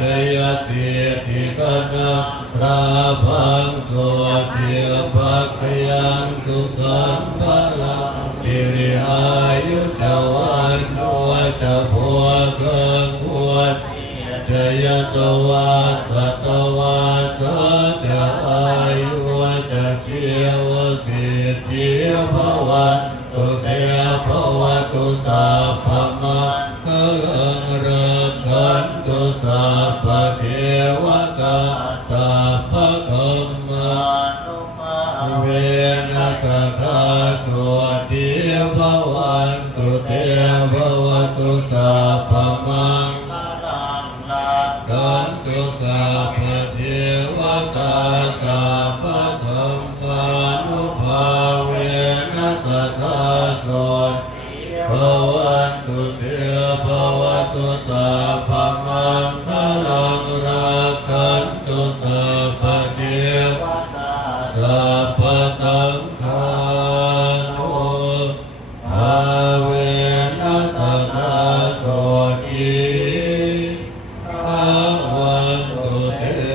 เชยสิทธิกนาราภังสวัสดิภักยังสุขังพลังสิริอายุจวันโนจะพัวเกิงพวดเชยสวาสัตวาสจะอายุจะเชียวสิทธิภวันตุเตภวตุสัพพมังคลังรักขันตุสัพพเทวตาสัพพคัมมานุเวนัสสะสวัสดิภวันตุเตภวตุสัพพมังคลังรักขันตุสัพพเทวตาสัพพคัมมานุภาเวนัสสะสวัสดิภวันตุเตภวตุสัพพมังคลังรักขันตุสัพพเทวตาสัพพสังฆานุภาเวนัสสะโสติภวันตุเต